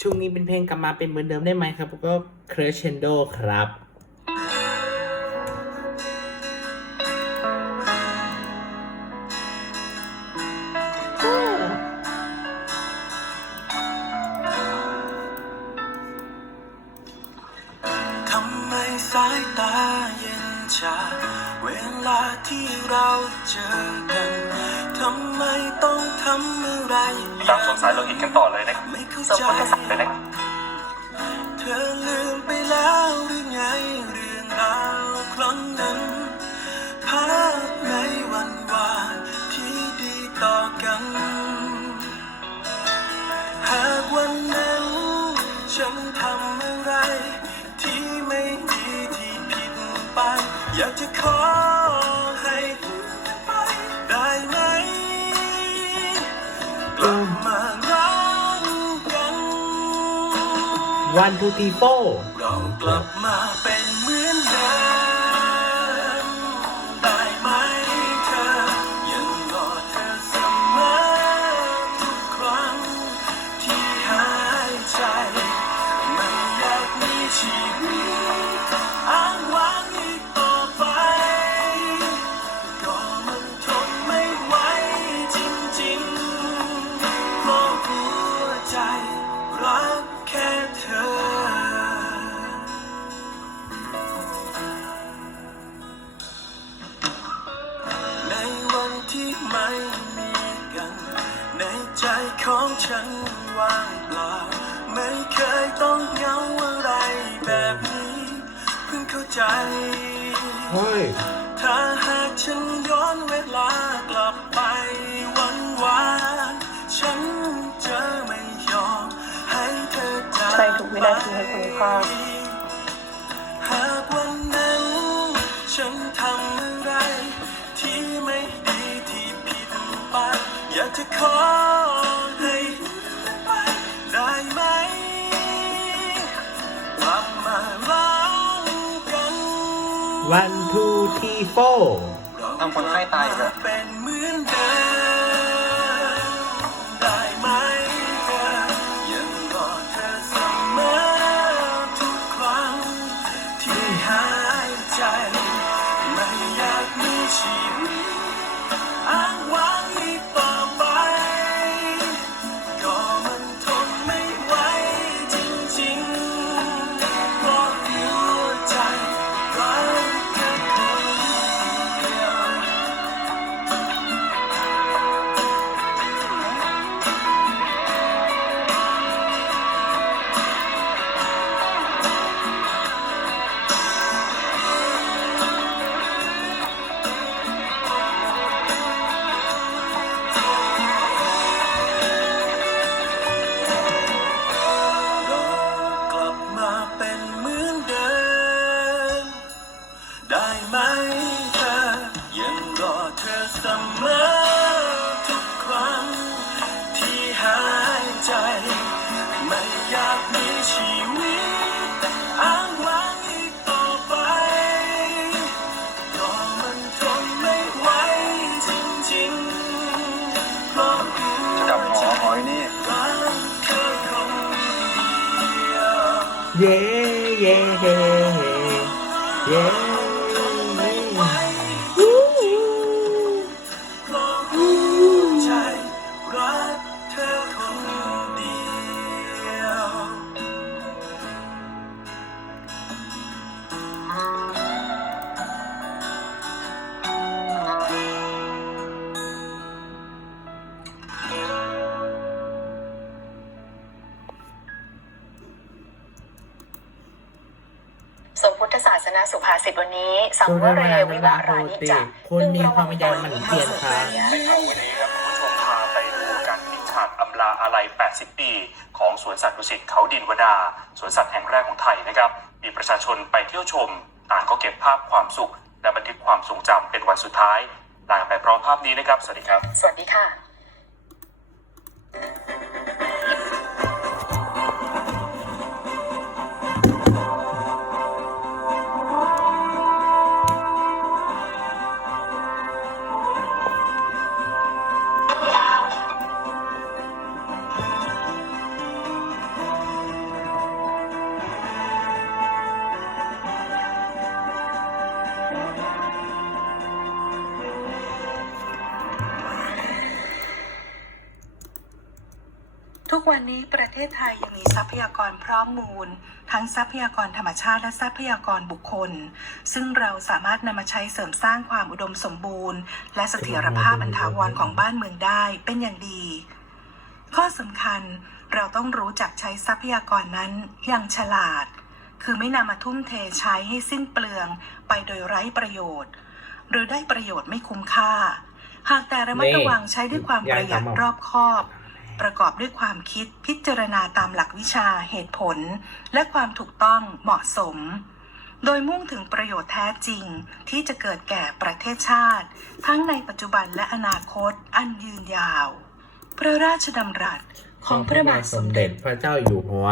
ช่วงนี้เป็นเพลงกลับมาเป็นเหมือนเดิมได้ไหมครับ ก็ Crescendo ครับทำไมสายตาเย็นชาเวลาที่เราเจอกันทำไมต้องทำอะไรตามสงสายโลหิตกันต่อเลยนะครับ ไม่เข้าสมใจพุทธศักดิ์เลยนะครับเธอลืมไปแล้วหรือไงเรื่องราวครั้งนั้นภาพในวันวานที่ดีต่อกัน หากวันนั้นฉันทำอะไร ที่ไม่ดีที่ผิดไป อยากจะขอ One two three four เรากลับมาเป็นเมือ ที่ไม่มีกัน ในใจของฉันว่างเปล่า ไม่เคยต้องเหงาอะไรแบบนี้ เพิ่งเข้าใจ เฮ้ย ถ้าหากฉันย้อนเวลากลับไปวันวานฉันจะไม่ยอมให้เธอจากใช้ทุกวินาทีให้คุ้มค่า จะขอให้ลืมไปได้ไหมกลับมาล้างกัน One two three four ทำคนไข้ตายอีกแล้ว เป็นเหมือนเดิมได้ไหมเธอยังรอเธอเสมอทุกครั้ง ที่หายใจ ไม่อยากมีชีวิตอ้าง ได้ไหมเธอยังรอเธอเสมอทุกครั้งที่หายใจ ไม่อยากมีชีวิตอ้างว้างอีกต่อไปก็มันทนไม่ไหวจริงๆเพราะหัจับหใจอหอยนี่ รักแค่คนเดียว เย้เย้เย้เย้ นาสุภาษิตวันนี้ สังคุณวพระเรราวิวิวาลาโหรานิติจักคุณมีความพยายามหมันเพียรครับในข่าววันนี้ครับคุณผู้ชมพาไปดูการปิดฉากอำลาอาลัย80 ปี ของสวนสัตว์ดุสิตเขาดินวดา สวนสัตว์แห่งแรกของไทยนะครับ มีประชาชนไปเที่ยวชม ต่างก็เก็บภาพความสุข และบันทึกความทรงจำเป็นวันสุดท้ายลาไปพร้อมภาพนี้นะครับ สวัสดีครับ สวัสดีค่ะ วันนี้ประเทศไทยยังมีทรัพยากรพร้อมมูล ทั้งทรัพยากรธรรมชาติและทรัพยากรบุคคล ซึ่งเราสามารถนำมาใช้เสริมสร้างความอุดมสมบูรณ์ และเสถียรภาพอันถาวรของบ้านเมืองได้เป็นอย่างดี ข้อสำคัญเราต้องรู้จักใช้ทรัพยากรนั้นอย่างฉลาด คือไม่นำมาทุ่มเทใช้ให้สิ้นเปลืองไปโดยไร้ประโยชน์ หรือได้ประโยชน์ไม่คุ้มค่า หากแต่ระมัดระวังใช้ด้วยความประหยัดรอบคอบ ประกอบด้วยความคิดพิจารณาตามหลักวิชาเหตุผล และความถูกต้องเหมาะสม โดยมุ่งถึงประโยชน์แท้จริงที่จะเกิดแก่ประเทศชาติ ทั้งในปัจจุบันและอนาคตอันยืนยาว พระราชดำรัสของพระบาทสมเด็จพระเจ้าอยู่หัว